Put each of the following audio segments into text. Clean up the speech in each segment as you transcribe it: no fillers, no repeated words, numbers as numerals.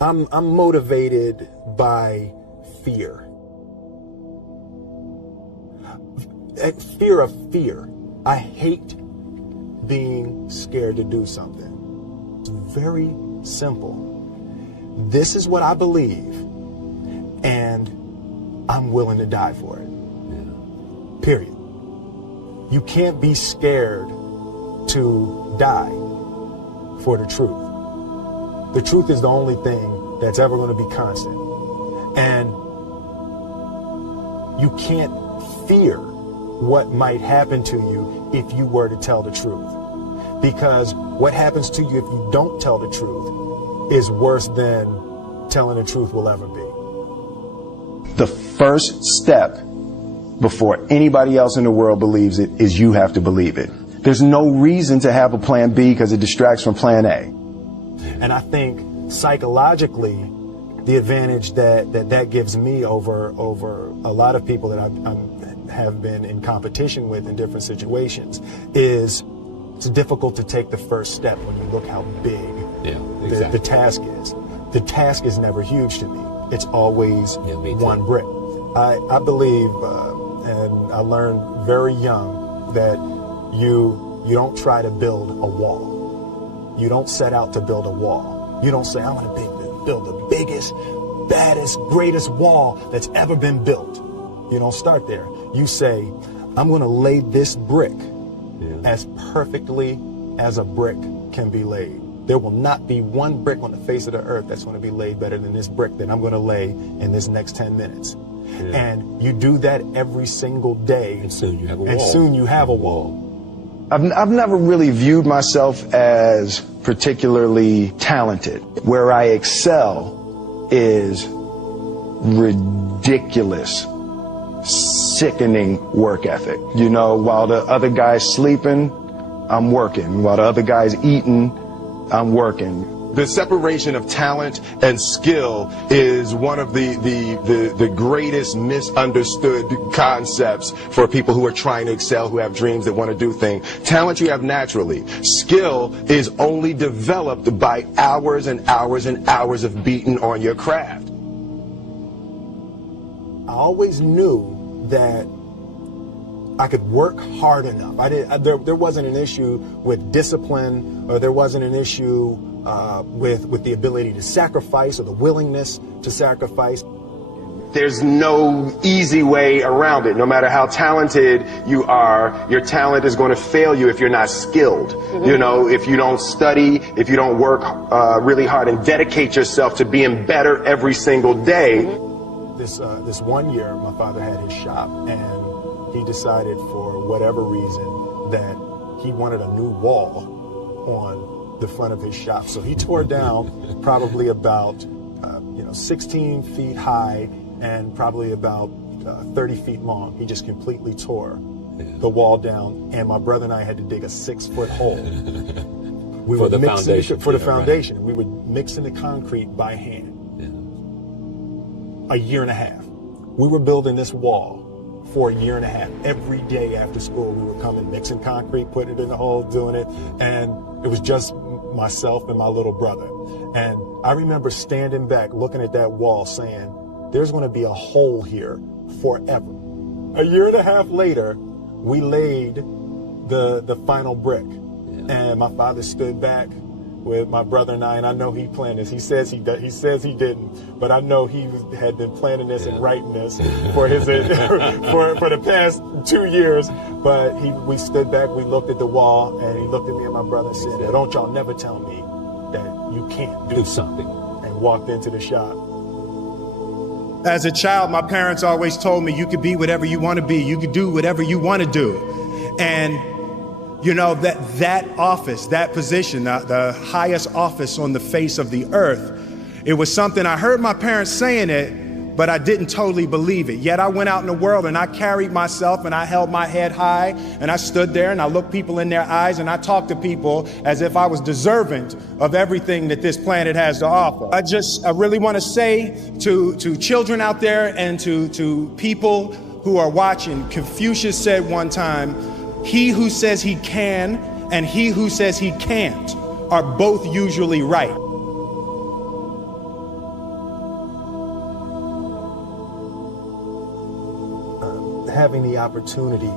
I'm motivated by fear. Fear of fear. I hate being scared to do something. It's very simple. This is what I believe, and I'm willing to die for it. Yeah. Period. You can't be scared to die for the truth. The truth is the only thing that's ever going to be constant. And you can't fear what might happen to you if you were to tell the truth. Because what happens to you if you don't tell the truth is worse than telling the truth will ever be. The first step before anybody else in the world believes it is you have to believe it. There's no reason to have a plan B because it distracts from plan A. And I think psychologically, the advantage that gives me over a lot of people that I have been in competition with in different situations is it's difficult to take the first step when you look how big the task is. The task is never huge to me. It's always one brick. I believe, and I learned very young, that you don't try to build a wall. You don't set out to build a wall. You don't say, I want to build the biggest, baddest, greatest wall that's ever been built. You don't start there. You say, I'm going to lay this brick as perfectly as a brick can be laid. There will not be one brick on the face of the earth that's going to be laid better than this brick that I'm going to lay in this next 10 minutes. Yeah. And you do that every single day. And soon you have a wall. And soon you have a wall. I've never really viewed myself as particularly talented. Where I excel is ridiculous, sickening work ethic. You know, while the other guy's sleeping, I'm working. While the other guy's eating, I'm working. The separation of talent and skill is one of the greatest misunderstood concepts for people who are trying to excel, who have dreams, that want to do things. Talent you have naturally. Skill is only developed by hours and hours and hours of beating on your craft. I always knew that I could work hard enough. There wasn't an issue with discipline, or there wasn't an issue with the ability to sacrifice or the willingness to sacrifice. There's no easy way around it. No matter how talented you are, your talent is going to fail you if you're not skilled. Mm-hmm. You know, if you don't study, if you don't work really hard and dedicate yourself to being better every single day. Mm-hmm. This one year, my father had his shop, and he decided for whatever reason that he wanted a new wall on the front of his shop. So he tore down probably about 16 feet high and probably about 30 feet long. He just completely tore the wall down, and my brother and I had to dig a 6-foot hole. We for the foundation. For the foundation. Right. We would mix in the concrete by hand. A year and a half. We were building this wall for a year and a half. Every day after school, we were coming, mixing concrete, putting it in the hole, doing it. And it was just myself and my little brother. And I remember standing back, looking at that wall, saying, there's going to be a hole here forever. A year and a half later, we laid the final brick. Yeah. And my father stood back with my brother and I know he planned this. He says he didn't, but I know he had been planning this and writing this for his for the past 2 years. But we stood back, we looked at the wall, and he looked at me and my brother and said, "Don't y'all never tell me that you can't do something," and walked into the shop. As a child, my parents always told me you could be whatever you want to be. You could do whatever you want to do. And you know, that office, that position, the highest office on the face of the earth, it was something I heard my parents saying it, but I didn't totally believe it. Yet I went out in the world and I carried myself and I held my head high and I stood there and I looked people in their eyes and I talked to people as if I was deserving of everything that this planet has to offer. I really want to say to children out there and to people who are watching, Confucius said one time, he who says he can and he who says he can't are both usually right. having the opportunity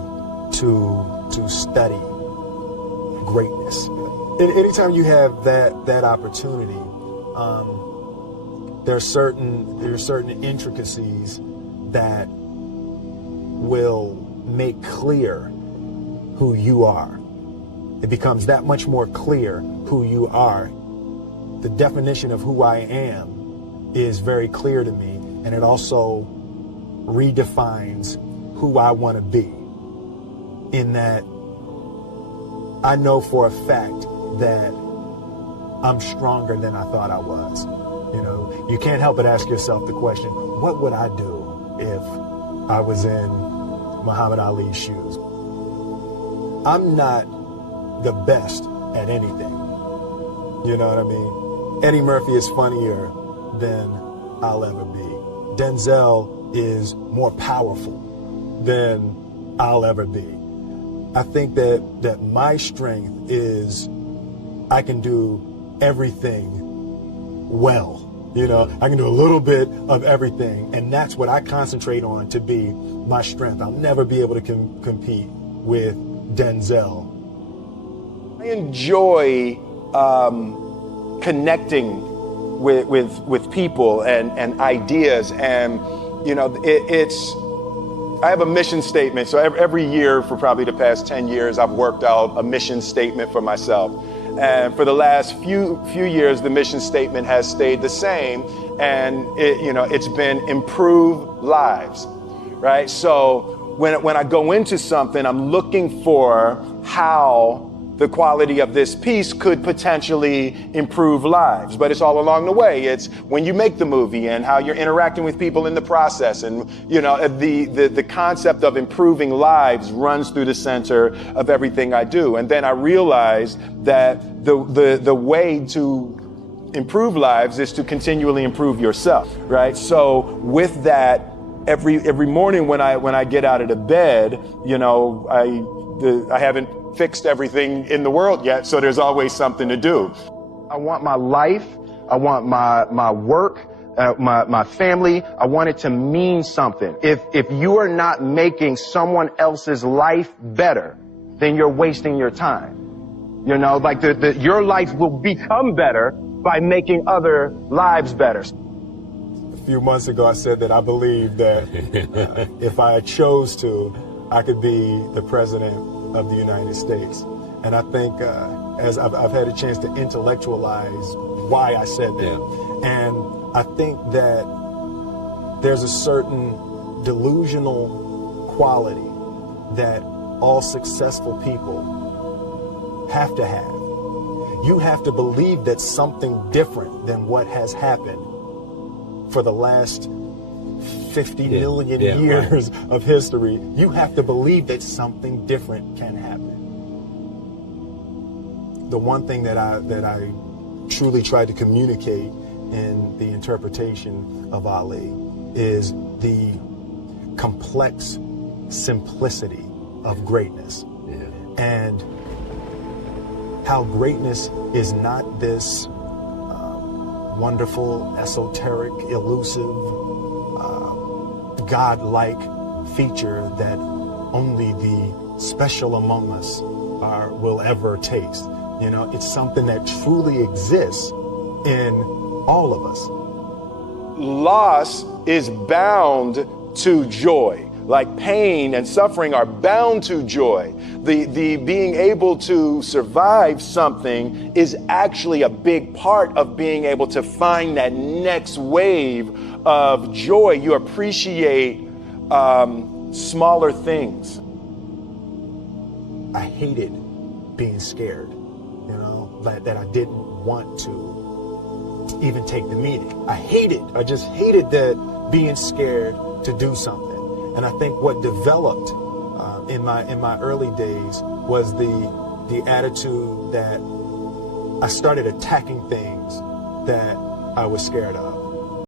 to study greatness. Anytime you have that opportunity, there are certain intricacies that will make clear who you are. It becomes that much more clear who you are. The definition of who I am is very clear to me, and it also redefines who I want to be. In that I know for a fact that I'm stronger than I thought I was. You know, you can't help but ask yourself the question, what would I do if I was in Muhammad Ali's shoes? I'm not the best at anything. You know what I mean? Eddie Murphy is funnier than I'll ever be. Denzel is more powerful than I'll ever be. I think that my strength is I can do everything well. You know, I can do a little bit of everything, and that's what I concentrate on to be my strength. I'll never be able to compete with Denzel. I enjoy connecting with people and ideas, and you know, I have a mission statement. So every year for probably the past 10 years, I've worked out a mission statement for myself. And for the last few years, the mission statement has stayed the same, and it's been improve lives, right? So when I go into something, I'm looking for how the quality of this piece could potentially improve lives. But it's all along the way. It's when you make the movie and how you're interacting with people in the process. And, you know, the concept of improving lives runs through the center of everything I do. And then I realized that the way to improve lives is to continually improve yourself, right? So with that, every morning when I get out of the bed, you know, I haven't fixed everything in the world yet, so there's always something to do. I want my life, I want my work, my family, I want it to mean something. If you are not making someone else's life better, then you're wasting your time. You know, like your life will become better by making other lives better. A few months ago, I said that I believe that if I chose to, I could be the president of the United States. And I think as I've had a chance to intellectualize why I said that. And I think that there's a certain delusional quality that all successful people have to have. You have to believe that something different than what has happened for the last 50 million years of history. You have to believe that something different can happen. The one thing that I truly tried to communicate in the interpretation of Ali is the complex simplicity of greatness. And how greatness is not this wonderful, esoteric, elusive, God-like feature that only the special among us will ever taste. You know, it's something that truly exists in all of us. Loss is bound to joy. Like pain and suffering are bound to joy. The being able to survive something is actually a big part of being able to find that next wave of joy. You appreciate smaller things. I hated being scared, you know, that I didn't want to even take the meeting. I just hated that being scared to do something. And I think what developed in my early days was the attitude that I started attacking things that I was scared of.